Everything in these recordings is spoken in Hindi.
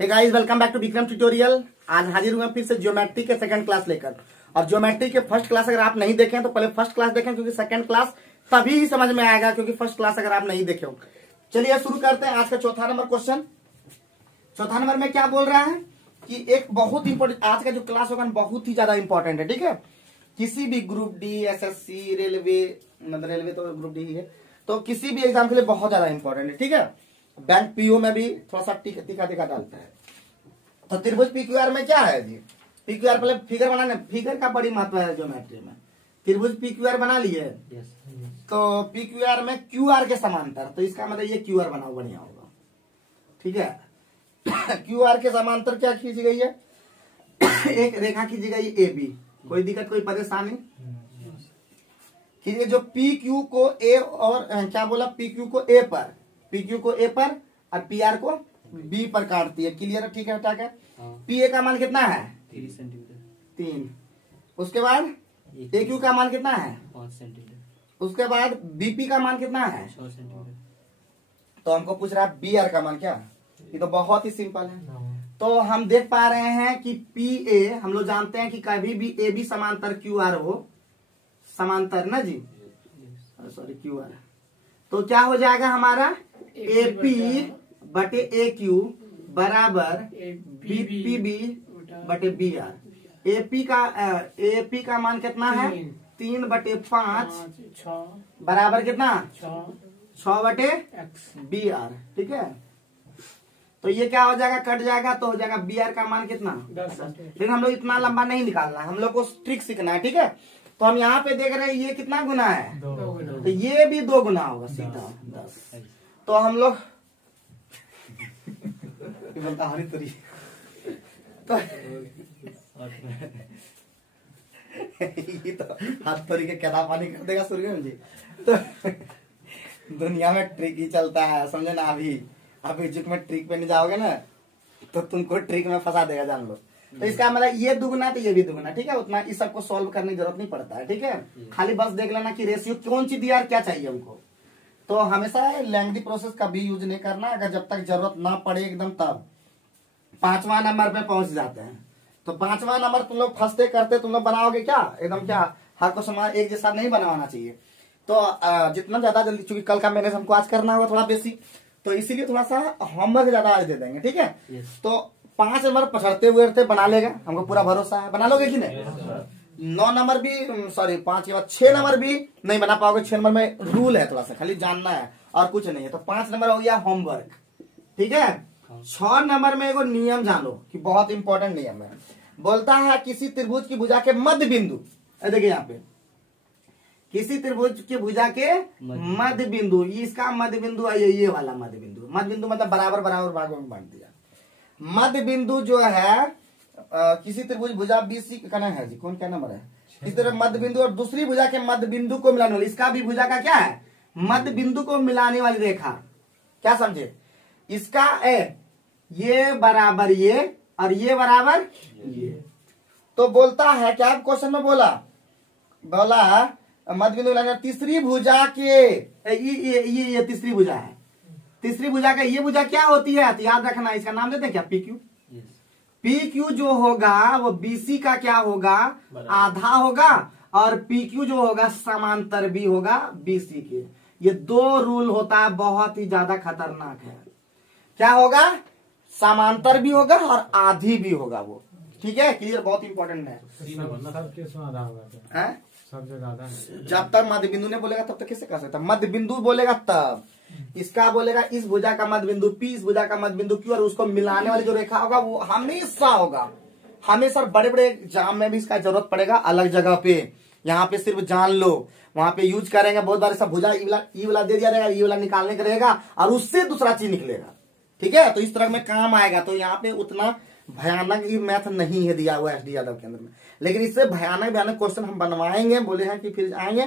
Hey guys, welcome back to Vikram tutorial. आज हाजिर हुए फिर से ज्योमेट्री के सेकंड क्लास लेकर। और ज्योमेट्री के फर्स्ट क्लास अगर आप नहीं देखें तो पहले फर्स्ट क्लास देखें, क्योंकि सेकंड क्लास तभी ही समझ में आएगा, क्योंकि फर्स्ट क्लास अगर आप नहीं देखे हो। चलिए शुरू करते हैं आज का चौथा नंबर क्वेश्चन। चौथा नंबर में क्या बोल रहा है कि एक बहुत इंपॉर्टेंट, आज का जो क्लास होगा बहुत ही ज्यादा इंपॉर्टेंट है। ठीक है, किसी भी ग्रुप डी, एसएससी, रेलवे, मतलब रेलवे तो ग्रुप डी ही है, तो किसी भी एग्जाम के लिए बहुत ज्यादा इंपॉर्टेंट है। ठीक है, बैंक पीओ में भी थोड़ा सा टिका डालता है। तो त्रिभुज पीक्यूआर में क्या है जी? पीक्यूआर पहले फिगर बनाने, फिगर का बड़ी महत्व है ज्योमेट्री में। त्रिभुज पीक्यूआर बना लिए, तो पीक्यूआर में क्यूआर के समांतर, तो इसका मतलब ये क्यूआर बनाओ बढ़िया होगा। ठीक है, क्यूआर के समांतर क्या खींची गई है? एक रेखा खींची गई ए बी। कोई दिक्कत, कोई परेशानी? खींचिए जो पी क्यू को ए और क्या बोला, पी क्यू को ए पर, पी क्यू को ए पर और पी आर को बी पर काटती है। क्लियर है? ठीक है, ठीक है। पी ए का मान कितना है? 3 सेंटीमीटर। 3। उसके बाद ए क्यू का मान कितना है? 5 सेंटीमीटर। उसके बाद बीपी का मान कितना है? 6 सेंटीमीटर। तो हमको पूछ रहा है बी आर का मान क्या? ये तो बहुत ही सिंपल है। तो हम देख पा रहे हैं कि पी ए, हम लोग जानते हैं कि कभी भी ए बी समांतर क्यू आर हो, समांतर ना जी, सॉरी क्यू आर, तो क्या हो जाएगा हमारा? ए पी बटे ए क्यू बराबर बी पी बी बटे बी आर। ए पी का मान कितना है? 3 बटे 5 बराबर कितना? 6 बटे बी आर। ठीक है, तो ये क्या हो जाएगा? कट जाएगा, तो हो जाएगा बी आर का मान कितना? 10। लेकिन हम लोग इतना लंबा नहीं निकालना, हम लोग को ट्रिक सीखना है। ठीक है, तो हम यहाँ पे देख रहे हैं ये कितना गुना है? 2। तो ये भी 2 गुना होगा सीधा 10। तो हम लोग तो ये तो हाथ थोड़ी के केदा पानी कर देगा सूर्यवंश जी। तो दुनिया में ट्रिक ही चलता है, समझे ना। अभी जुग में ट्रिक पे नहीं जाओगे ना तो तुमको ट्रिक में फंसा देगा, जान लो। तो इसका मतलब ये दुगुना तो ये भी दुगुना। ठीक है, उतना इस सबको सॉल्व करने की जरूरत नहीं पड़ता है। ठीक है, खाली बस देख लेना कि रेशियो कौन सी दिया और क्या चाहिए हमको। तो हमेशा लेंथी प्रोसेस का भी यूज नहीं करना, अगर जब तक जरूरत ना पड़े एकदम तब। 5वां नंबर पे पहुंच जाते हैं, तो 5वां नंबर तुम लोग फंसते करते तुम लोग बनाओगे क्या? एकदम क्या हर को समान एक जैसा नहीं बनाना चाहिए। तो जितना ज्यादा जल्दी, चूंकि कल का मैंने हमको आज करना होगा थोड़ा बेसी, तो इसीलिए थोड़ा सा होमवर्क ज्यादा आज दे देंगे। ठीक है, तो 5 नंबर पछड़ते हुए बना लेगा, हमको पूरा भरोसा है। बना लोगे कि नहीं? 9 नंबर भी, सॉरी 5 के बाद 6 नंबर भी नहीं बना पाओगे। 6 नंबर में रूल है, थोड़ा सा खाली जानना है और कुछ नहीं है। तो 5 नंबर हो गया होमवर्क। ठीक है, 6 नंबर में एगो नियम जानो कि बहुत इंपॉर्टेंट नियम है। बोलता है किसी त्रिभुज की भुजा के मध्य बिंदु, देखिए यहाँ पे, किसी त्रिभुज की भुजा के मध्य बिंदु, इसका मध्य बिंदु है ये वाला मध्य बिंदु। मध्य बिंदु मतलब बराबर बराबर भागों में बांट दिया। मध्य बिंदु जो है किसी त्रिभुज भुजा बीसी का नाम है जी, कौन क्या नंबर है? इस तरह मध्य बिंदु और दूसरी भुजा के मध्य बिंदु को मिलाने वाली, इसका भी भुजा का क्या है? मध्य बिंदु को मिलाने वाली रेखा। क्या समझे? इसका ये बराबर ये और ये बराबर ये। तो बोलता है क्या, क्वेश्चन में बोला मध्य बिंदु मिलाने, तीसरी भुजा के ये तीसरी भुजा है। तीसरी भुजा का ये भुजा क्या होती है? तो याद रखना, इसका नाम देते हैं क्या? P Q. पी क्यू जो होगा वो बीसी का क्या होगा? आधा होगा। और पी क्यू जो होगा समांतर भी होगा बीसी के। ये 2 रूल होता है, बहुत ही ज्यादा खतरनाक है। क्या होगा? समांतर भी होगा और आधी भी होगा वो। ठीक है, क्लियर? बहुत इंपॉर्टेंट है। सबसे ज्यादा जब तक मध्य बिंदु ने बोलेगा तब तक कैसे कर सकता? मध्य बिंदु बोलेगा तब, इसका बोलेगा इस भुजा का मध्य बिंदु पी, इस भुजा का मध्य बिंदु क्यू, और उसको मिलाने वाली जो रेखा होगा वो हमेशा होगा। हमेशा बड़े बड़े एग्जाम में भी इसका जरूरत पड़ेगा, अलग जगह पे। यहाँ पे सिर्फ जान लो, वहां पे यूज करेंगे बहुत बार। सब भुजा ई वाला दे दिया रहेगा, ई वाला निकालने का रहेगा और उससे दूसरा चीज निकलेगा। ठीक है, तो इस तरह में काम आएगा। तो यहाँ पे उतना भयानक ये मैथ नहीं है दिया हुआ एसडी यादव के अंदर में, लेकिन इससे भयानक क्वेश्चन हम बनवाएंगे। बोले हैं कि फिर आएंगे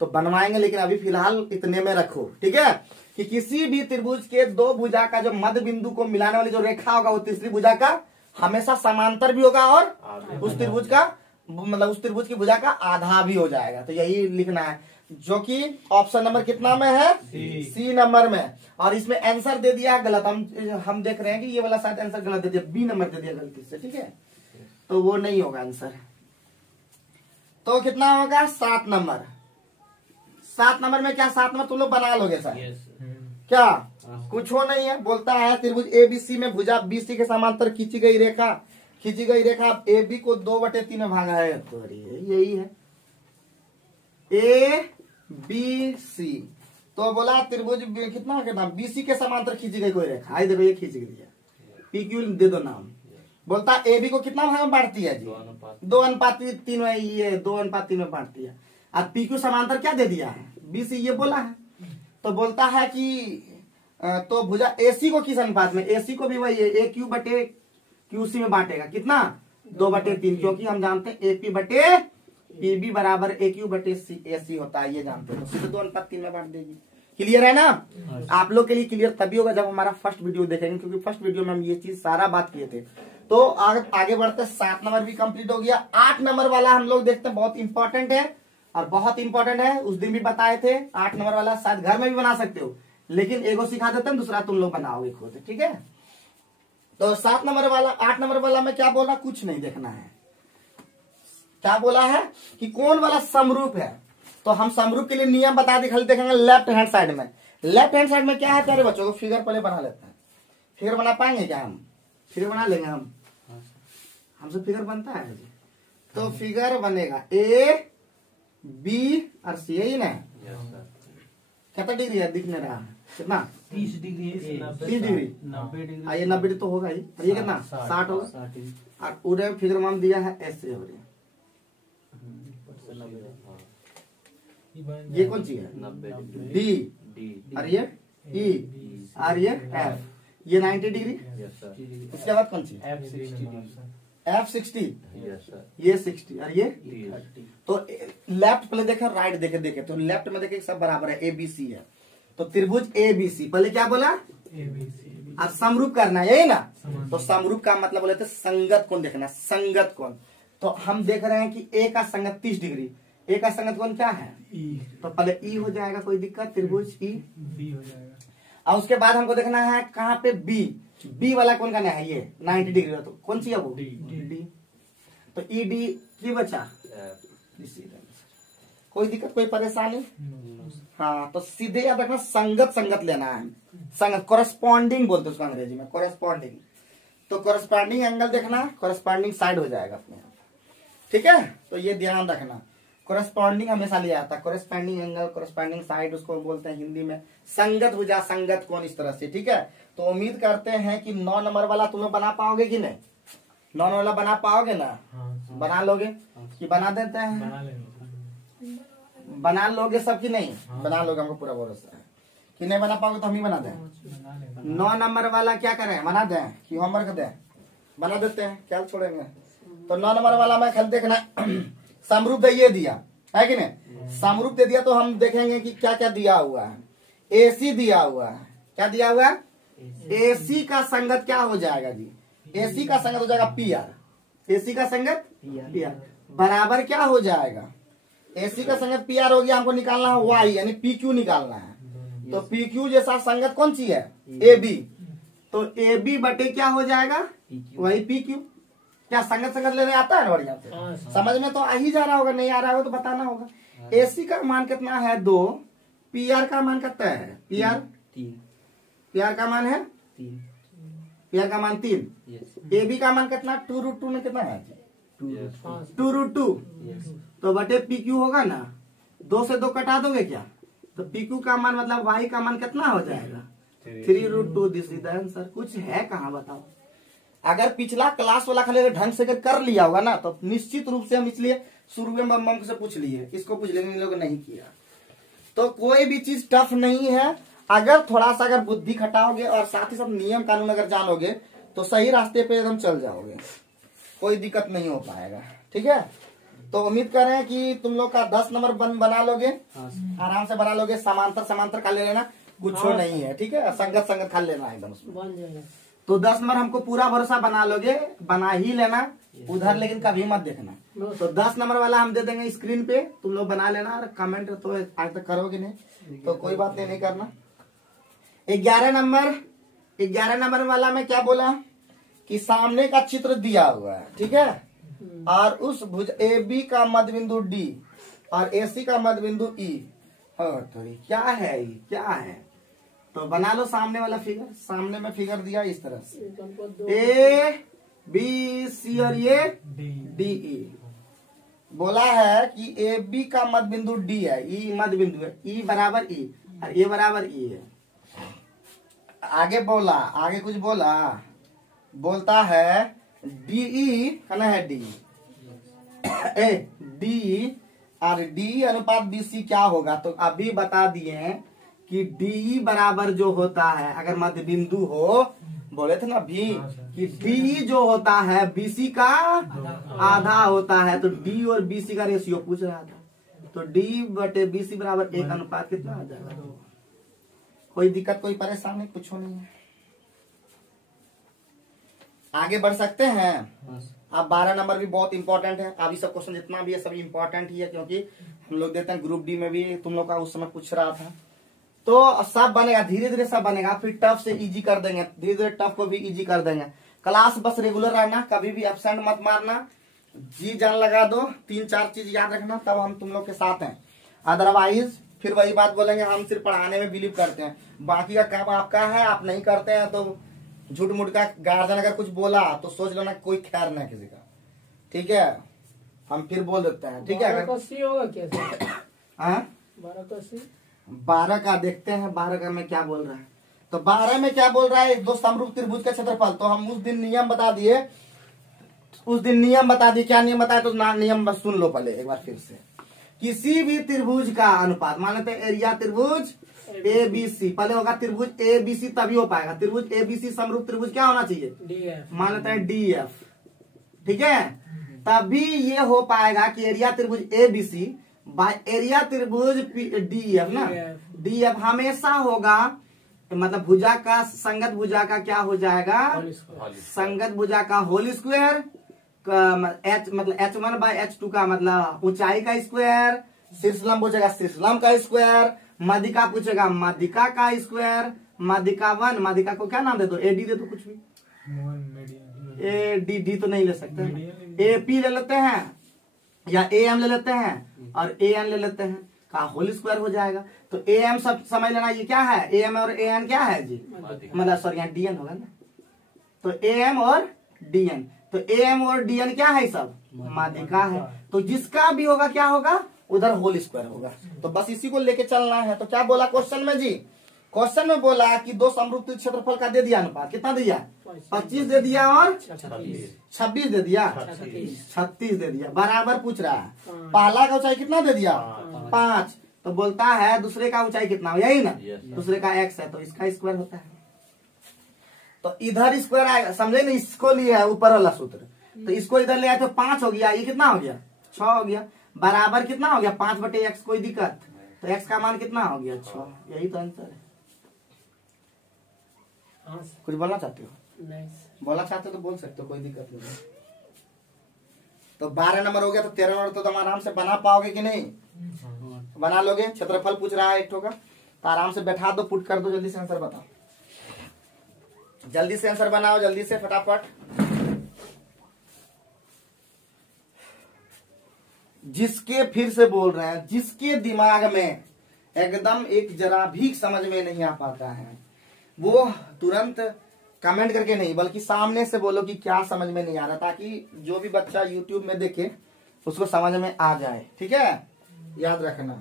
तो बनवाएंगे, लेकिन अभी फिलहाल इतने में रखो। ठीक है, कि किसी भी त्रिभुज के 2 भुजा का जो मध्य बिंदु को मिलाने वाली जो रेखा होगा वो तीसरी भुजा का हमेशा समांतर भी होगा और उस त्रिभुज का मतलब उस त्रिभुज की भुजा का आधा भी हो जाएगा। तो यही लिखना है। जो कि ऑप्शन नंबर कितना में है, सी नंबर में। और इसमें आंसर दे दिया है गलत। हम देख रहे हैं कि ये वाला शायद आंसर गलत दे दिया, बी नंबर दे दिया गलती से, ठीक है, तो वो नहीं होगा आंसर। तो कितना होगा, 7 नंबर। 7 नंबर में क्या, 7 नंबर तुम लोग बना लोगे सर? क्या कुछ हो नहीं है, बोलता है त्रिभुज एबीसी में भुजा बीसी के समांतर खींची गई रेखा ए बी को 2/3 में भागा है, तो यही है ए बी सी। तो बोला त्रिभुज कितना बीसी के समांतर खींची गई कोई रेखा, आई देखो ये खींच गई है, पी क्यू दे दो नाम। बोलता ए बी को कितना भाग में बांटती है जी, 2:3 में, ये 2:3 में बांटती है। अब पी क्यू समांतर क्या दे दिया है, बीसी, ये बोला है। तो बोलता है कि तो भुजा एसी को किस अनुपात में, एसी को भी वही है, ए क्यू बटे क्यूसी में बांटेगा, कितना 2/3, क्योंकि हम जानते हैं एपी बटे पीबी बराबर ए क्यू बटे एसी होता है, ये जानते हैं, तो सीधे 2:3 में बांट देगी। क्लियर है ना? आप लोग के लिए क्लियर तभी होगा जब हमारा फर्स्ट वीडियो देखेंगे, क्योंकि फर्स्ट वीडियो में हम ये चीज सारा बात किए थे। तो आगे बढ़ते, 7 नंबर भी कंप्लीट हो गया। 8 नंबर वाला हम लोग देखते हैं, बहुत इंपॉर्टेंट है और बहुत इंपॉर्टेंट है, उस दिन भी बताए थे। 8 नंबर वाला शायद घर में भी बना सकते हो, लेकिन एगो सिखा देते हैं, दूसरा तुम लोग बनाओगे खुद, ठीक है। तो 7 नंबर वाला, 8 नंबर वाला में क्या बोला, कुछ नहीं देखना है। क्या बोला है कि कौन वाला समरूप है, तो हम समरूप के लिए नियम बता दी, खाली देखेंगे लेफ्ट हैंड साइड में। लेफ्ट हैंड साइड में क्या है प्यारे बच्चों को, फिगर पहले बना लेते हैं। फिगर बना पाएंगे क्या हम? फिगर बना लेंगे हम, हमसे फिगर बनता है जी। तो फिगर बनेगा ए बी और सी, यही ना? कितना डिग्री है, दिख नहीं रहा है, कितना 30 डिग्री, 30 डिग्री, 90 डिग्री, ये 90 डिग्री तो होगा ही, और ये कितना 60 होगा। 60 डिग्री, और उधर फिगर मान दिया है ऐसे हो रही है, ये कौन सी है, डी, और ये ई, और ये एफ, ये 90 डिग्री। इसके बाद कौन सी, F60, ये 60 और ये 30। तो लेफ्ट पहले देखे, राइट देखे, तो लेफ्ट में देखे सब बराबर है, एबीसी है। तो त्रिभुज एबीसी, पहले क्या बोला, और समरूप करना है, यही ना? तो समरूप का मतलब बोले थे संगत कोण देखना, संगत कोण। तो हम देख रहे हैं कि ए का संगत 30 डिग्री, ए का संगत कोण क्या है, तो पहले ई हो जाएगा, कोई दिक्कत, त्रिभुज ई बी हो जाएगा। और उसके बाद हमको देखना है कहाँ पे बी वाला कौन करना है, ये 90 डिग्री है, तो कौन सी है वो, डी। तो ई डी की बचा, कोई दिक्कत कोई परेशानी? हाँ, तो सीधे याद रखना संगत लेना है, संगत, कोरस्पॉन्डिंग बोलते हैं उसको अंग्रेजी में, कोरस्पॉन्डिंग। तो कोरस्पॉन्डिंग एंगल देखना, कोरस्पॉन्डिंग साइड हो जाएगा अपने आप, ठीक है। तो ये ध्यान रखना, कोरस्पॉन्डिंग हमेशा लिया जाता है, कोरस्पॉन्डिंग एंगल, कोरस्पॉन्डिंग साइड, उसको बोलते हैं हिंदी में संगत भुजा, संगत कोण, इस तरह से, ठीक है। तो उम्मीद करते हैं कि 9 नंबर वाला तुम लोग बना पाओगे कि नहीं, 9 नंबर वाला बना पाओगे ना? बना लोगे कि बना देते हैं, बना लोगे सब कि नहीं? बना लोगे, हमको पूरा भरोसा है। कि नहीं बना पाओगे तो हम ही बना दें। 9 नंबर वाला क्या करें, बना दें कि होमवर्क दें? बना देते हैं, क्या छोड़ेंगे। तो 9 नंबर वाला में खाली देखना समरूप ये दिया है कि नहीं, समरूप दे दिया तो हम देखेंगे कि क्या क्या दिया हुआ है। एसी दिया हुआ है, क्या दिया हुआ है, एसी का संगत क्या हो जाएगा जी, एसी का संगत हो जाएगा पीआर, एसी का संगत पीआर बराबर क्या हो जाएगा, एसी का संगत पीआर हो गया, हमको निकालना है वाई यानी पी क्यू निकालना है। तो पी क्यू जैसा संगत कौन सी है, ए बी, तो ए बी बटे क्या हो जाएगा, वही पी क्यू। क्या संगत लेने आता है ना बढ़िया से, समझ में तो आ ही जा रहा होगा, नहीं आ रहा होगा तो बताना होगा। एसी का मान कितना है 2, पीआर का मान कितना है, पीआर का मान है 3, पीआर का मान 3, ए बी का मान कितना 2√2 में कितना है 2√2, तो बटे पी क्यू होगा ना, 2 से 2 कटा दोगे क्या, तो पी क्यू का मान मतलब वाई का मान कितना हो जाएगा 3√2। This is the answer. कुछ है कहाँ बताओ। अगर पिछला क्लास वाला खाली ढंग से कर लिया होगा ना तो निश्चित रूप से हम इसलिए शुरू में मम से पूछ लिए, इसको पूछ लेने लोग नहीं किया। तो कोई भी चीज टफ नहीं है, अगर थोड़ा सा अगर बुद्धि खटाओगे और साथ ही साथ नियम कानून अगर जानोगे तो सही रास्ते पे एकदम चल जाओगे, कोई दिक्कत नहीं हो पाएगा, ठीक है। तो उम्मीद कर रहे हैं कि तुम लोग का 10 नंबर बना लोगे, आराम से बना लोगे। समांतर खा ले लेना, कुछ नहीं है, ठीक है। संगत खा लेना एकदम उसमें। तो 10 नंबर हमको पूरा भरोसा बना लोगे, बना ही लेना। उधर लेकिन कभी मत देखना। तो 10 नंबर वाला हम दे देंगे स्क्रीन पे, तुम लोग बना लेना। और कमेंट तो आज तक करोगे नहीं तो कोई बात नहीं करना। 11 नंबर वाला में क्या बोला कि सामने का चित्र दिया हुआ है, ठीक है, और उस भुज AB का मध्य बिंदु D और AC का मध्य बिंदु E। तो क्या है ये, क्या है? तो बना लो सामने वाला फिगर। सामने में फिगर दिया इस तरह से ABC और ये DE। बोला है कि AB का मध्य बिंदु D है, E मध्य बिंदु है, E बराबर E और ये बराबर E है। आगे बोला, आगे कुछ बोलता है DE है ना, है D D और D अनुपात BC क्या होगा? तो अभी बता दिए हैं कि DE बराबर जो होता है, अगर मध्य बिंदु हो, बोले थे ना भी कि DE जो होता है BC का आधा होता है। तो D और BC का रेशियो पूछ रहा था, तो D बटे BC बराबर 1 अनुपात कितना आ जाएगा? कोई दिक्कत, कोई परेशानी, कुछ नहीं है। आगे बढ़ सकते हैं। अब 12 नंबर भी बहुत इंपॉर्टेंट है। अभी सब क्वेश्चन जितना भी है सभी इंपॉर्टेंट ही है, क्योंकि हम लोग देते हैं ग्रुप डी में भी तुम लोग का उस समय पूछ रहा था। तो सब बनेगा, धीरे धीरे सब बनेगा, फिर टफ से इजी कर देंगे, धीरे धीरे टफ को भी इजी कर देंगे। क्लास बस रेगुलर रहना, कभी भी एब्सेंट मत मारना, जी जान लगा दो, 3-4 चीज याद रखना, तब हम तुम लोग के साथ हैं। अदरवाइज फिर वही बात बोलेंगे, हम सिर्फ पढ़ाने में बिलीव करते हैं, बाकी का काम आपका है, आप नहीं करते हैं तो झूठ मूठ का गार्जियन अगर कुछ बोला तो सोच लेना कोई खैर नहीं किसी का, ठीक है। हम फिर बोल देते हैं, ठीक है। 12 होगा कैसे? 12 का देखते हैं, 12 का में क्या बोल रहा है। तो 12 में क्या बोल रहा है, दो समरूप त्रिभुज का क्षेत्रफल। तो हम उस दिन नियम बता दिए, क्या नियम बताया, तो नियम बस सुन लो पहले एक बार फिर से। किसी भी त्रिभुज का अनुपात, मान लेते हैं एरिया त्रिभुज ABC, पहले होगा त्रिभुज ABC तभी हो पाएगा। त्रिभुज ABC समरूप त्रिभुज क्या होना चाहिए, DF। मान लेते हैं DF, ठीक है, तभी ये हो पाएगा कि एरिया त्रिभुज ABC बाय एरिया त्रिभुज DF ना। DF हमेशा होगा, मतलब भुजा का, संगत भुजा का क्या हो जाएगा, संगत भुजा का होल स्क्वायर, मतलब H1 बाय H2 का मतलब ऊंचाई का स्क्वायर, शीर्षलंब पूछेगा शीर्षलंब का स्क्वायर, माध्यिका पूछेगा माध्यिका का स्क्वायर, माध्यिका 1, माध्यिका को क्या नाम दे दो, AD दे दो, कुछ भी AD तो नहीं ले सकते, AP ले लेते हैं या AM ले लेते हैं और AN ले लेते हैं, का होल स्क्वायर हो जाएगा। तो AM सब समझ लेना, ये क्या है, AM और AN क्या है जी, मतलब सॉरी यहाँ DN होगा ना। तो AM और DN, तो AM और DN क्या है, सब माध्यिका है। तो जिसका भी होगा क्या होगा, उधर होल स्क्वायर होगा। तो बस इसी को लेके चलना है। तो क्या बोला क्वेश्चन में जी, क्वेश्चन में बोला कि दो समरूप क्षेत्रफल का दे दिया अनुपात, कितना दिया, 25 दे दिया और 26 दे दिया, 36 दे दिया, बराबर पूछ रहा है। पहला का ऊंचाई कितना दे दिया, 5, तो बोलता है दूसरे का ऊंचाई कितना हो, यही ना, दूसरे का x है तो इसका स्क्वायर होता है। तो इधर स्क्वायर आएगा, समझे ना, इसको लिया है ऊपर वाला सूत्र, तो इसको इधर ले आए तो 5 हो गया, ये कितना हो गया, 6 हो गया, बराबर कितना हो गया, 5 बटे x, कोई दिक्कत, तो x का मान कितना हो गया, 6। यही तो आंसर है। कुछ बोलना चाहते हो, बोलना चाहते हो तो बोल सकते हो, कोई दिक्कत नहीं। तो 12 नंबर हो गया। तो 13 नंबर तो तुम आराम से बना पाओगे कि नहीं, बना लोगे। क्षेत्रफल पूछ रहा है एक ठो का, तो आराम से बैठा दो, पुट कर दो, जल्दी से आंसर बताओ, जल्दी से आंसर बनाओ, जल्दी से फटाफट। जिसके, फिर से बोल रहे हैं, जिसके दिमाग में एकदम एक जरा भी समझ में नहीं आ पाता है, वो तुरंत कमेंट करके नहीं बल्कि सामने से बोलो कि क्या समझ में नहीं आ रहा, ताकि जो भी बच्चा YouTube में देखे उसको समझ में आ जाए, ठीक है, याद रखना।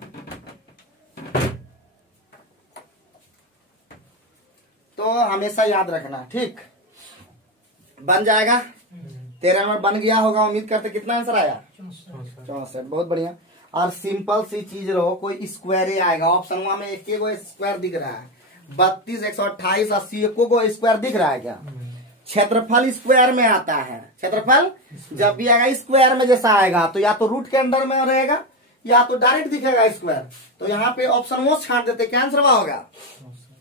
तो हमेशा याद रखना, ठीक, बन जाएगा। 13 नंबर बन गया होगा, उम्मीद करते। कितना आंसर आया, 64, बहुत बढ़िया। और सिंपल सी चीज रहो, कोई स्क्वायर आएगा, ऑप्शन में एक स्क्वायर दिख रहा है, 32, 128, 80 को स्क्वायर दिख रहा है क्या, क्षेत्रफल स्क्वायर में आता है। क्षेत्रफल जब भी आएगा स्क्वायर में जैसा आएगा, तो या तो रूट के अंदर में रहेगा या तो डायरेक्ट दिखेगा स्क्वायर। तो यहाँ पे ऑप्शन वो छाट देते, क्या आंसर होगा,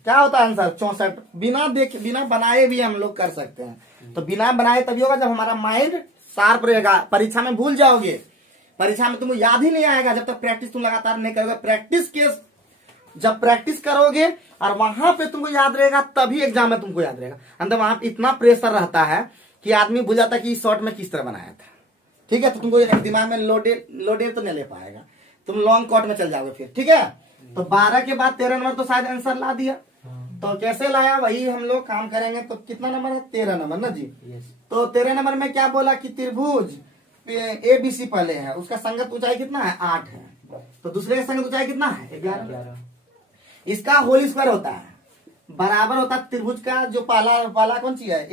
क्या होता है आंसर, 64। बिना बनाए भी हम लोग कर सकते हैं। तो बिना बनाए तभी होगा जब हमारा माइंड शार्प रहेगा, परीक्षा में भूल जाओगे, परीक्षा में तुमको याद ही नहीं आएगा जब तक प्रैक्टिस तुम लगातार नहीं करोगे। प्रैक्टिस के जब प्रैक्टिस करोगे और वहां पे तुमको याद रहेगा तभी एग्जाम में तुमको याद रहेगा। अंदर वहां पे इतना प्रेशर रहता है कि आदमी भूल जाता है कि शॉर्ट में किस तरह बनाया था। ठीक है, तो तुमको दिमाग में लोडेड तो नहीं ले पाएगा, तुम लॉन्ग कट में चल जाओगे फिर। ठीक है, तो 12 के बाद 13 नंबर तो शायद आंसर ला दिया। तो कैसे लाया वही हम लोग काम करेंगे। तो कितना नंबर है? 13 नंबर ना जी। तो 13 नंबर में क्या बोला कि त्रिभुज ABC पहले है, उसका संगत ऊंचाई कितना है? 8 है। तो दूसरे का संगत ऊंचाई कितना है? 11। इसका होल स्क्वायर होता है, बराबर होता है त्रिभुज का जो पहला कौन सी है?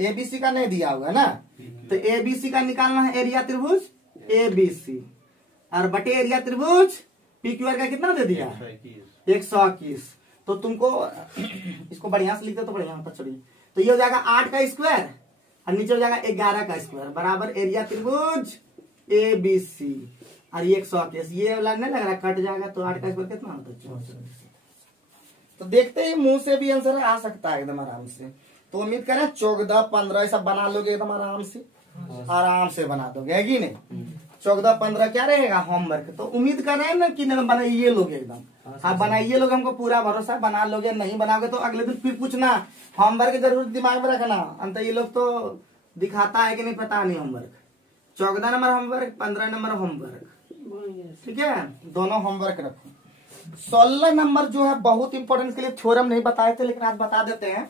ABC का नहीं दिया होगा ना, तो ABC का निकालना है एरिया त्रिभुज ABC और बटे एरिया त्रिभुज PQR का कितना दे दिया? 121। तो तुमको इसको बढ़िया से लिख दो तो बढ़िया होता। चलिए, तो ये हो जाएगा 8 का स्क्वायर और नीचे हो जाएगा 11 का स्क्वायर बराबर एरिया त्रिभुज ABC और ये 121। ये वाला नहीं लग रहा, कट जाएगा। तो 8 का स्क्वायर कितना होता है? 64। तो देखते ही मुंह से भी आंसर आ सकता है एकदम आराम से। तो उम्मीद करें 14, 15 ऐसा बना लोगे एकदम आराम से बना दोगे, है कि नहीं? 14, 15 क्या रहेगा? होमवर्क। तो उम्मीद कर रहे हैं ना कि बनाइए लोग एकदम। हाँ, बनाइए लोग, हमको पूरा भरोसा, बना लोगे। नहीं बनाओगे तो अगले दिन फिर पूछना। होमवर्क जरूर दिमाग में रखना। अंत ये लोग तो दिखाता है कि नहीं पता नहीं। Homework 14 number homework, 15 number homework. ठीक है, दोनों होमवर्क रखो। 16 नंबर जो है बहुत इंपॉर्टेंट, के लिए थ्योरम नहीं बताए थे लेकिन आज बता देते हैं,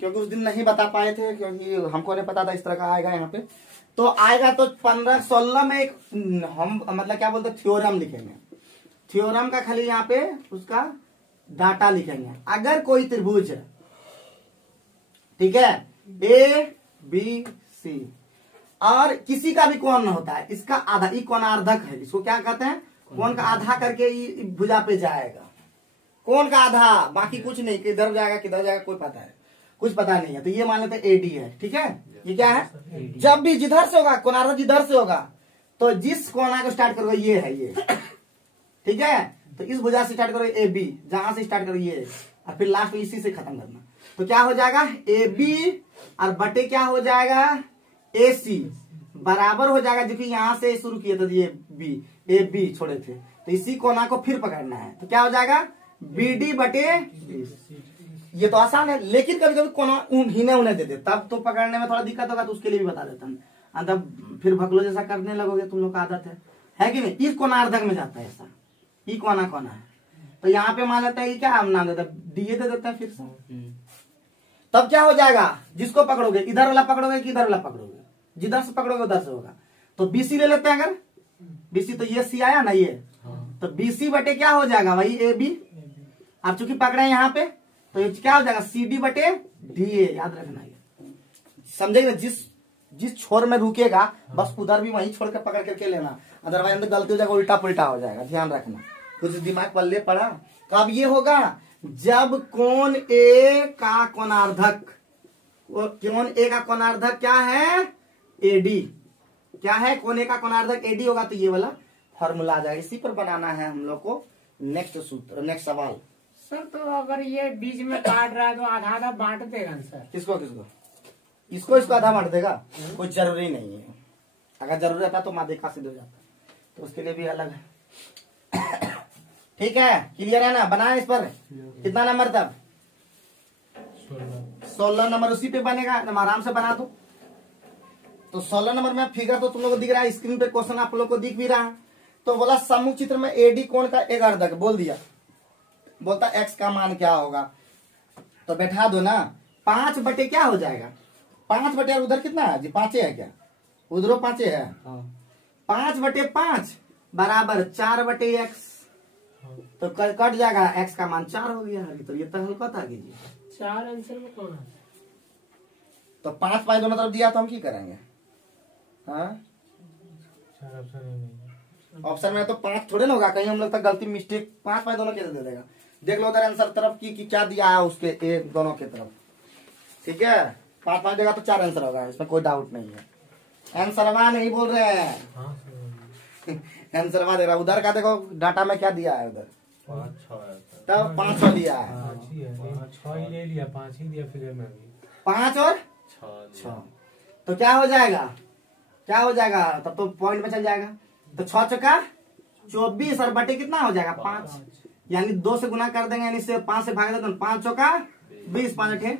क्योंकि उस दिन नहीं बता पाए थे, क्योंकि हमको नहीं पता था इस तरह का आएगा यहाँ पे। तो आएगा तो 15, 16 में एक हम मतलब क्या बोलते हैं, थ्योरम लिखेंगे। थ्योरम का खाली यहाँ पे उसका डाटा लिखेंगे। अगर कोई त्रिभुज है, ठीक है, ABC और किसी का भी कोण होता है, इसका आधा, ये कोणार्धक है, इसको क्या कहते हैं? कोण का आधा करके ये भुजा पे जाएगा। कोण का आधा, बाकी कुछ नहीं, किधर जाएगा किधर जाएगा कोई पता है, कुछ पता नहीं है। तो ये मान लेते हैं AD है। ठीक है, ये क्या है? जब भी जिधर से होगा कोणार्धक, जिधर से होगा, तो जिस कोणा को स्टार्ट करोगे ये है ये। ठीक है, तो इस भुजा से स्टार्ट करोगे AB, जहां से स्टार्ट करोगे ये, और फिर लास्ट में इसी से खत्म करना। तो क्या हो जाएगा? AB और बटे क्या हो जाएगा? AC बराबर हो जाएगा, जो कि यहां से शुरू किए थे ये AB छोड़े थे, तो इसी कोना को फिर पकड़ना है। तो क्या हो जाएगा? BD बटे 20। ये तो आसान है, लेकिन कभी कभी कोना हिने उन्हें दे दे, तब तो पकड़ने में थोड़ा दिक्कत होगा, तो उसके लिए भी बता देता हूँ। अंदर फिर भगलो जैसा करने लगोगे, तुम लोग का आदत है कि नहीं? इस कोणार्धक में जाता है ऐसा, ये कोना है। तो यहाँ पे मान लेते हैं क्या हम नाम देते हैं? DA दे देते हैं फिर से। तब क्या हो जाएगा? जिसको पकड़ोगे, इधर वाला पकड़ोगे कि इधर वाला पकड़ोगे? जिधर से पकड़ोगे उधर से होगा। तो BC ले लेते हैं। अगर BC, तो ये C आया ना, ये तो BC बटे क्या हो जाएगा भाई? AB। आप चूंकि पकड़े हैं यहाँ पे, तो ये क्या हो जाएगा? CD बटे DA। याद रखना, ये समझेगा। जिस छोर में रुकेगा बस उधर भी वही छोड़ कर पकड़ करके लेना, अदरवाइज अंदर गलती हो जाएगा, उल्टा पुल्टा हो जाएगा। ध्यान रखना, कुछ दिमाग पल्ले पड़ा। कब ये होगा? जब कोण A का कोणार्धक, कोण A का कोणार्धक क्या है? AD। क्या है? कोण A का कोणार्धक AD होगा, तो ये वाला फॉर्मूला आ जाएगा। इसी पर बनाना है हम लोग को नेक्स्ट सूत्र, नेक्स्ट सवाल। सर, तो अगर ये बीच में काट रहा है तो आधा आधा बांट देगा सर? किसको? इसको आधा बांट देगा? कोई जरूरी नहीं है। अगर जरूरी रहता तो माध्यिका सिद्ध हो जाता, तो उसके लिए भी अलग है। ठीक है, क्लियर है ना? बनाए इस पर कितना नंबर तब? 16 नंबर उसी पे बनेगा, आराम से बना दो। तो 16 नंबर में फिगर तो तुम लोग को दिख रहा है स्क्रीन पे, क्वेश्चन आप लोग को दिख भी रहा है। तो बोला सम्मुख चित्र में AD कोण का एक अर्धक, बोल दिया। बोलता x का मान क्या होगा? तो बैठा दो ना। 5 बटे क्या हो जाएगा? 5 बटे, और उधर कितना है जी? 5 है क्या? उधरो 5 है। 5 बटे 5 बराबर 4 बटे x। तो कट जाएगा, x का मान 4 हो गया। तो ये तो हल्का था जी। 4 आंसर में कौन है? तो 5 5 दोनों तरफ दिया, तो हम की करेंगे? हाँ, ऑप्शन में तो 5 थोड़े ना होगा, कहीं हम लोग तक गलती मिस्टेक 5 5 दोनों कैसे दे देगा? देख लो उधर आंसर तरफ की क्या दिया है उसके एक दोनों के तरफ। ठीक है, 5 5 देगा तो 4 आंसर होगा, इसमें कोई डाउट नहीं है। आंसरवा नहीं बोल रहे हैं, आंसरवा दे रहा। उधर का देखो डाटा में क्या दिया है, उधर 5 6 दिया है। 6 ही ले लिया, 5 ही दिया फिगर में। 5 और 6, तो क्या हो जाएगा? क्या हो जाएगा, तब तो पॉइंट में चल जाएगा। तो 6 चौका 24 और बटे कितना हो जाएगा 5, यानी 2 से गुना कर देंगे, यानी से 5 से भाग देते 5 चौका 20, 5 अठे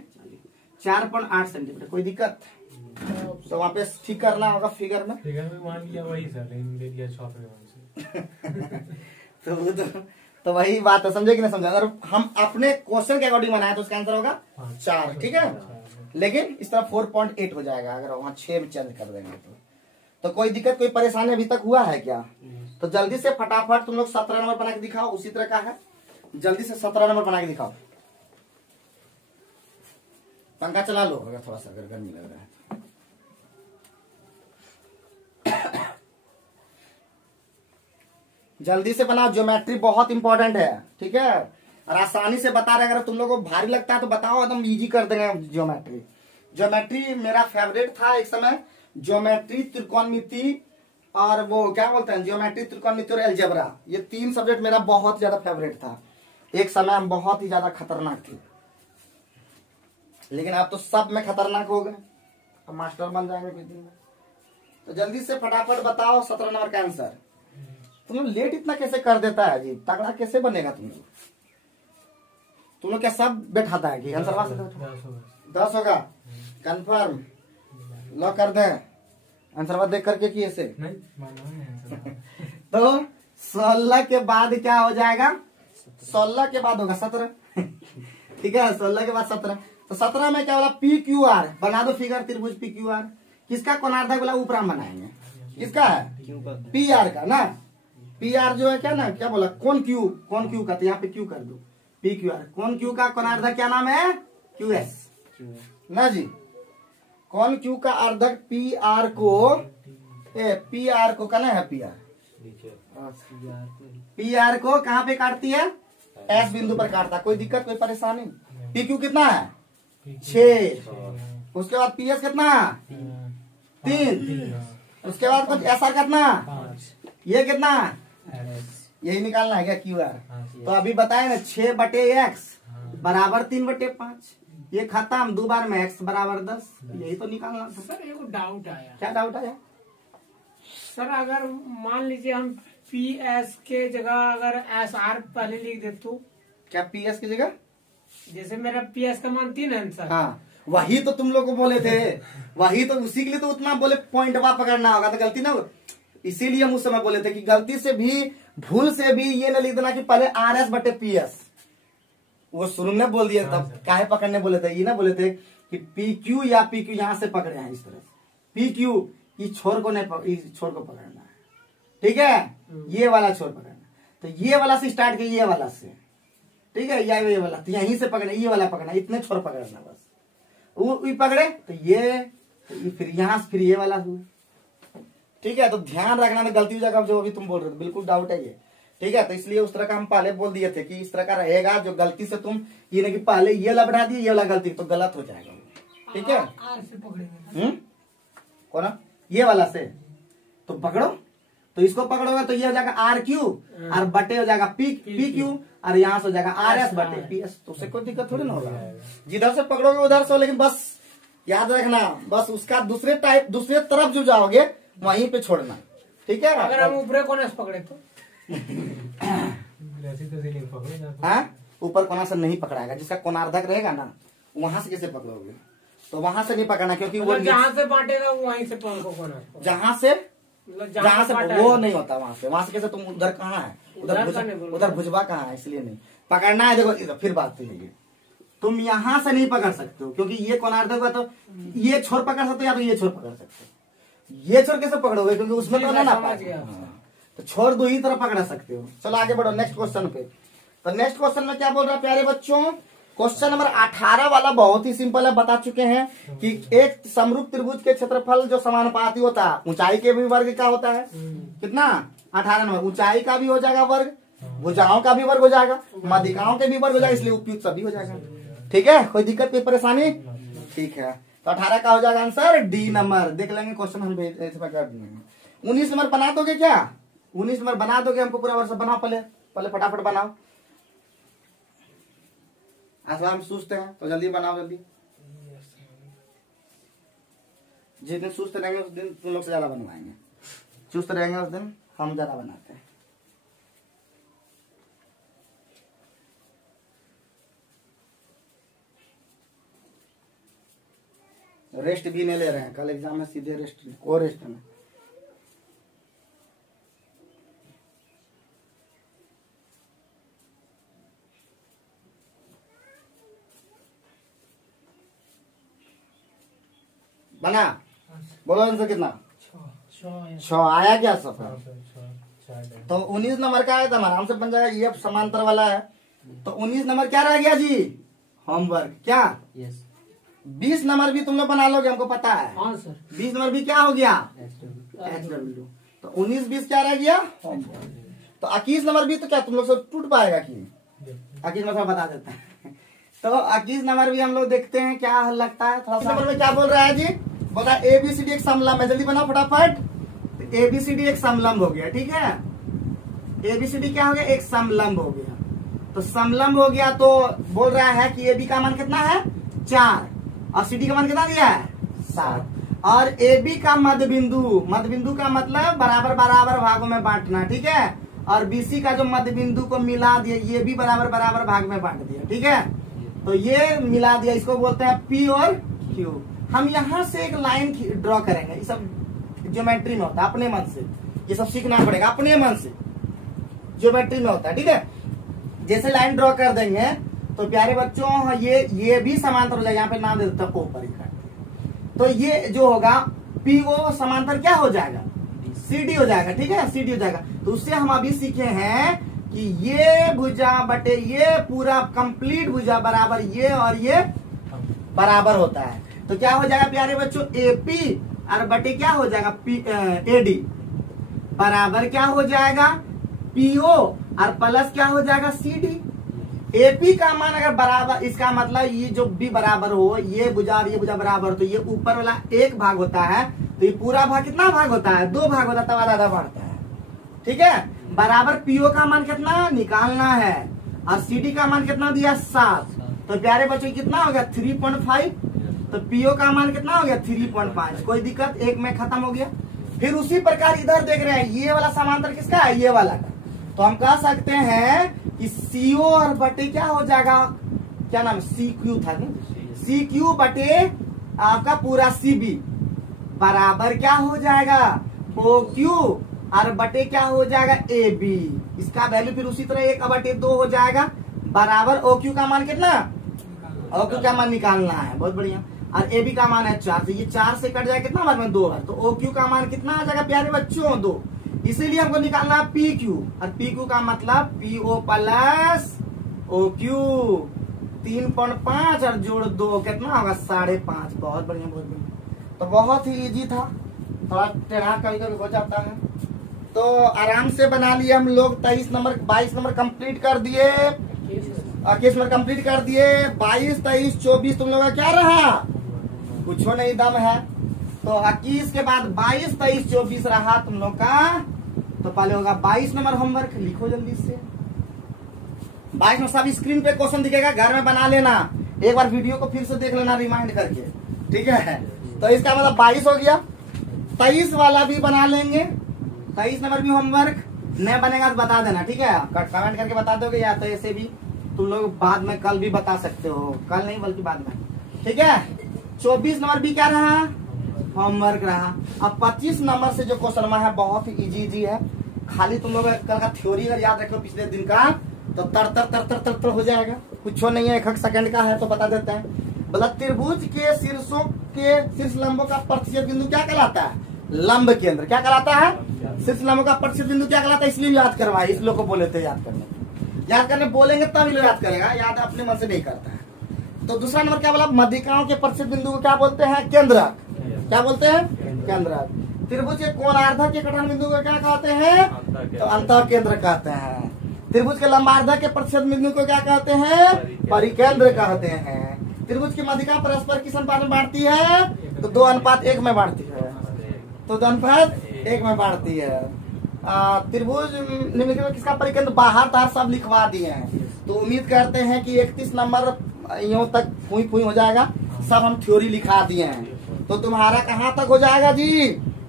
4.8 सेंटीमीटर। कोई दिक्कत तो वहाँ पे ठीक करना होगा फिगर में। फिगर में मान लिया वही सर, लेकिन दे दिया 6 तो वही बात है, समझे कि नहीं समझे। अगर हम अपने क्वेश्चन के अकॉर्डिंग बनाए तो उसका आंसर होगा 4, ठीक है। लेकिन इस तरह 4.8 हो जाएगा अगर वहाँ 6 में चेंज कर देंगे तो कोई दिक्कत कोई परेशानी अभी तक हुआ है क्या? तो जल्दी से फटाफट तुम लोग 17 नंबर बना के दिखाओ, उसी तरह का है, जल्दी से 17 नंबर बना के दिखाओ। पंखा चला लो अगर थोड़ा सा अगर गर्मी लग रहा है। जल्दी से बनाओ, ज्योमेट्री बहुत इंपॉर्टेंट है, ठीक है। और आसानी से बता रहे, अगर तुम लोगों को भारी लगता है तो बताओ, एकदम इजी कर देंगे ज्योमेट्री। ज्योमेट्री मेरा फेवरेट था एक समय, ज्योमेट्री, त्रिकोणमिति और वो क्या बोलते हैं, ज्योमेट्री, त्रिकोणमिति और अलजेब्रा, ये 3 सब्जेक्ट मेरा बहुत ज्यादा फेवरेट था। एक समय हम बहुत ही ज्यादा खतरनाक थे, लेकिन आप तो सब में खतरनाक हो गए, अब मास्टर बन जाएंगे कुछ दिन में। तो जल्दी से फटाफट बताओ 17 नंबर का आंसर। तुम लोग लेट इतना कैसे कर देता है जी, तगड़ा कैसे बनेगा तुम लोग? तुम लोग क्या सब बैठाता है कि आंसर 10 होगा? कंफर्म लॉक कर दें? आंसर देख करके कि ऐसे तो 16 के बाद क्या हो जाएगा? 16 के बाद होगा 17 ठीक है, 16 के बाद 17। तो 17 में क्या बोला? PQR बना दो फिगर, त्रिभुज PQR। किसका कोणार्धक बोला? ऊपर हम बनाएंगे। किसका है? PR का ना। PR जो है क्या ना, क्या बोला? कौन क्यू का, तो यहाँ पे क्यू कर दो, PQR। कौन क्यू का कोणार्धक क्या नाम है? QS ना जी। कौन क्यू का अर्धक PR को कहना है, PR को कहाँ पे काटती है? S बिंदु पर काटता है। कोई दिक्कत कोई परेशानी? PQ कितना है? 6। उसके बाद PS कितना? 3। उसके बाद कुछ SR कितना? ये कितना? यही निकालना है क्या? QR। तो अभी बताए ना, 6/x बराबर 3/5। ये खत्म, 2 बार में x बराबर 10, यही तो निकालना था। सर एक डाउट आया। क्या डाउट आया? सर अगर मान लीजिए हम PS के जगह अगर SR पहले लिख दे तो? क्या PS की जगह? जैसे मेरा PS का मान 3 है सर। हाँ, वही तो तुम लोग को बोले थे, वही तो, उसी के लिए तो उतना बोले पॉइंट वहां पकड़ना होगा, तो गलती ना हो। इसीलिए हम उस समय बोले थे कि गलती से भी, भूल से भी ये न लिख देना कि पहले RS/PS। वो शुरू में बोल दिया, तब काहे पकड़ने बोले थे? ये ना बोले थे कि PQ या PQ यहां से पकड़े हैं इस तरह से। PQ इस छोर को नहीं, इस छोर को पकड़ना है, ठीक है, ये वाला छोर पकड़ना। तो ये वाला से स्टार्ट किया, ये वाला से, ठीक है, या ये वाला, तो यहीं से पकड़ना, ये वाला पकड़ना, इतने छोर पकड़ना बस। वो पकड़े तो ये, फिर यहाँ से फिर ये वाला हुआ, ठीक है। तो ध्यान रखना ना, गलती हो जाएगा जो अभी तुम बोल रहे थे, बिल्कुल डाउट है ये, ठीक है। तो इसलिए उस तरह का हम पहले बोल दिए थे कि इस तरह का रहेगा, जो गलती से तुम ये नहीं कि पहले ये वाला बैठा दिए, ये वाला गलती, तो गलत हो जाएगा, ठीक है। R से पकड़ेंगे कौन? ये वाला से तो पकड़ो, तो इसको पकड़ोगे तो ये हो जाएगा RQ और बटे हो जाएगा PQ, और यहाँ से हो जाएगा RS/PS। तो उससे कोई दिक्कत थोड़ी ना होगा, जिधर से पकड़ोगे उधर से। लेकिन बस याद रखना, बस उसका दूसरे तरफ जो जाओगे वहीं पे छोड़ना, ठीक है। अगर हम ऊपर कोने से पकड़े तो? हाँ, ऊपर कोना से नहीं पकड़ाएगा, जिसका कोणार्धक रहेगा ना, वहां से कैसे पकड़ोगे? तो वहां से नहीं पकड़ना, क्योंकि वो जहाँ से बांटेगा वहीं से पकड़ो कोना। जहाँ से वो नहीं होता, वहां से कैसे? तुम उधर कहाँ है? उधर भुजबा कहाँ है? इसलिए नहीं पकड़ना है। देखो फिर बात तो है, तुम यहाँ से नहीं पकड़ सकते हो, क्योंकि ये कोणार्धक है, तो ये छोर पकड़ सकते हो या तो ये छोर पकड़ सकते हो। ये छोर कैसे पकड़ोगे? क्योंकि उसमें तो ना तो छोड़ दो ही तरफ पकड़ सकते हो। चलो आगे बढ़ो नेक्स्ट क्वेश्चन पे। तो नेक्स्ट क्वेश्चन में क्या बोल रहा है प्यारे बच्चों? क्वेश्चन नंबर 18 वाला बहुत ही सिंपल है, बता चुके हैं कि एक समरूप त्रिभुज के क्षेत्रफल जो समानुपाती होता है, ऊंचाई के भी वर्ग का होता है, कितना? 18 नंबर। ऊंचाई का भी हो जाएगा वर्ग, भुजाओं का भी वर्ग हो जाएगा, माध्यिकाओं के भी वर्ग हो जाएगा, इसलिए उपयुक्त सभी हो जाएगा, ठीक है। कोई दिक्कत कोई परेशानी? ठीक है। तो 18 का हो जाएगा आंसर D नंबर। देख लेंगे क्वेश्चन हम कर देंगे। 19 नंबर बना दोगे क्या? 19 नंबर बना दोगे? हमको पूरा वर्ष बनाओ, पहले फटाफट बनाओ। आज हम सोचते हैं तो जल्दी बनाओ, जल्दी जिस दिन सुस्त रहेंगे उस दिन तुम लोग से ज्यादा बनवाएंगे, चुस्त रहेंगे उस दिन हम ज्यादा बनाते हैं। रेस्ट भी नहीं ले रहे हैं, कल एग्जाम में सीधे रेस्ट, को रेस्ट में। बना बोलो इनसे कितना? 6 आया क्या सफर? तो 19 नंबर का आया था, आराम से बन जाएगा। ये समांतर वाला है तो 19 नंबर क्या रह गया जी? होमवर्क। क्या? यस। 20 नंबर भी तुम लोग बना लोगे, हमको पता है। हाँ सर। 20 नंबर भी क्या हो गया? HW। तो 19-20 क्या रह गया? होमवर्क। तो 21 नंबर भी तो क्या तुम लोग से टूट पाएगा कि? 21 नंबर बता देता है। तो 21 नंबर भी हम लोग देखते हैं क्या हल लगता है। थोड़ा सा नंबर में क्या बोल रहा है जी? बोल रहा है ABCD एक समलंब है। जल्दी बनाओ फटाफट। ABCD एक समलंब हो गया, ठीक है। ABCD क्या हो गया? एक समलंब हो गया। तो समलंब हो गया तो बोल रहा है कि AB का मान कितना है? 4 और CD का मान कितना दिया है? 7। और AB का मध्य बिंदु का मतलब बराबर बराबर भागों में बांटना, ठीक है। और BC का जो मध्य बिंदु को मिला दिया, ये भी बराबर बराबर भाग में बांट दिया, ठीक है। तो ये मिला दिया, इसको बोलते हैं P और Q। हम यहाँ से एक लाइन ड्रॉ करेंगे। ये सब ज्योमेट्री में होता है, अपने मन से ये सब सीखना पड़ेगा, अपने मन से ज्योमेट्री में होता है, ठीक है। जैसे लाइन ड्रॉ कर देंगे तो प्यारे बच्चों ये भी समांतर हो जाएगा। यहाँ पे नाम दे देता हूं तो ये जो होगा PO समांतर क्या हो जाएगा? CD हो जाएगा, ठीक है। CD हो जाएगा। तो उससे हम अभी सीखे हैं कि ये भुजा बटे ये पूरा कंप्लीट भुजा बराबर ये और ये बराबर होता है। तो क्या हो जाएगा प्यारे बच्चों? AP और बटे क्या हो जाएगा? AD बराबर क्या हो जाएगा? PO और प्लस क्या हो जाएगा? CD। AP का मान अगर बराबर, इसका मतलब ये जो भी बराबर हो, ये भुजा और ये भुजा बराबर, तो ये ऊपर वाला एक भाग होता है तो ये पूरा भाग कितना भाग होता है? 2 भाग होता है, तब आधा बढ़ता है, ठीक है। बराबर PO का मान कितना निकालना है और CD का मान कितना दिया? 7। तो प्यारे बच्चों कितना हो गया? 3.5। तो PO का मान कितना हो गया? 3.5। कोई दिक्कत? एक में खत्म हो गया। फिर उसी प्रकार इधर देख रहे हैं, ये वाला समांतर किसका है? ये वाला का। तो हम कह सकते हैं कि CO और बटे क्या हो जाएगा? क्या नाम? CQ था ना? CQ बटे आपका पूरा CB बराबर क्या हो जाएगा? OQ और बटे क्या हो जाएगा? AB। इसका वैल्यू फिर उसी तरह 1/2 हो जाएगा बराबर OQ का मान कितना? OQ का मान निकालना है, बहुत बढ़िया। और AB का मान है 4, तो ये 4 से कट जाएगा कितना बार में? 2 बार। तो OQ का मान कितना आ जाएगा प्यारे बच्चों? 2। इसीलिए हमको निकालना है PQ और PQ का मतलब PO प्लस OQ। 3.5 और जोड़ 2 कितना होगा? 5.5। बहुत बढ़िया, बहुत बढ़िया। तो बहुत ही इजी था, थोड़ा टेढ़ा कभी कभी हो जाता है। तो आराम से बना लिए हम लोग। 23 नंबर 22 नंबर कंप्लीट कर दिए, 21 नंबर कंप्लीट कर दिए। 22, 23, 24 तुम लोग का क्या रहा? कुछ नहीं दम है। तो 21 के बाद 22, 23, 24 रहा तुम लोग का। तो पहले होगा 22 नंबर होमवर्क, लिखो जल्दी से। 22 में सब स्क्रीन पे क्वेश्चन दिखेगा, घर में बना लेना, एक बार वीडियो को फिर से देख लेना रिमाइंड करके, ठीक है। तो इसका मतलब 22 हो गया। 23 वाला भी बना लेंगे, 23 नंबर भी होमवर्क। नहीं बनेगा तो बता देना, ठीक है। कमेंट करके बता दोगे, या तो ऐसे भी तुम लोग बाद में कल भी बता सकते हो, कल नहीं बल्कि बाद में, ठीक है। 24 नंबर भी क्या रहा? होमवर्क रहा। अब 25 नंबर से जो क्वेश्चन है बहुत ही इजी है। खाली तुम लोग कल का थ्योरी अगर याद रखो पिछले दिन का तो तर तर तर तर तर तर हो जाएगा। कुछ नहीं है, 1 सेकंड का है तो बता देते हैं। बोला त्रिभुज के शीर्षों के शीर्ष लंबों का प्रतिच्छेद बिंदु क्या कहलाता है? लंब केंद्र। क्या कहलाता है? शीर्ष लंबों का प्रतिच्छेद बिंदु क्या कहलाता है? इसलिए याद करवाए, इस लोग को बोले थे याद करने बोलेंगे तब लोग याद करेगा, याद अपने मन से नहीं करता है। तो दूसरा नंबर क्या बोला? मध्यिकाओं के प्रतिच्छेद बिंदु को क्या बोलते हैं? केंद्रक। क्या बोलते हैं? केंद्रक। त्रिभुज के कोणार्धक के कटान बिंदु को क्या कहते हैं? तो अंतः केंद्र कहते हैं। त्रिभुज के लंबार्धक के प्रतिच्छेद बिंदु को क्या कहते हैं? परिकेंद्र कहते हैं। त्रिभुज की मध्यिका परस्पर किस अनुपात में बांटती है? तो 2:1 में बांटती है। तो 2:1 में बांटती है। त्रिभुज निम्नलिखित में किसका परिकेंद्र? बाहर तार सब लिखवा दिए हैं। तो उम्मीद करते हैं कि 31 नंबर यूं तक फुई हो जाएगा। सब हम थ्योरी लिखा दिए हैं। तो तुम्हारा कहाँ तक हो जाएगा जी,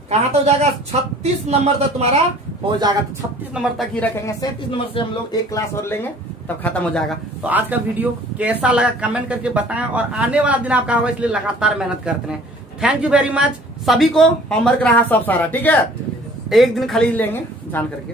कहाँ तक हो जाएगा, 36 नंबर तक तुम्हारा हो जाएगा। तो 36 नंबर तक ही रखेंगे, 37 नंबर से हम लोग एक क्लास और लेंगे तब खत्म हो जाएगा। तो आज का वीडियो कैसा लगा कमेंट करके बताएं, और आने वाला दिन आपका होगा, इसलिए लगातार मेहनत करते रहें। Thank you very much. सभी को होमवर्क रहा सब सारा, ठीक है, एक दिन खाली लेंगे जान करके।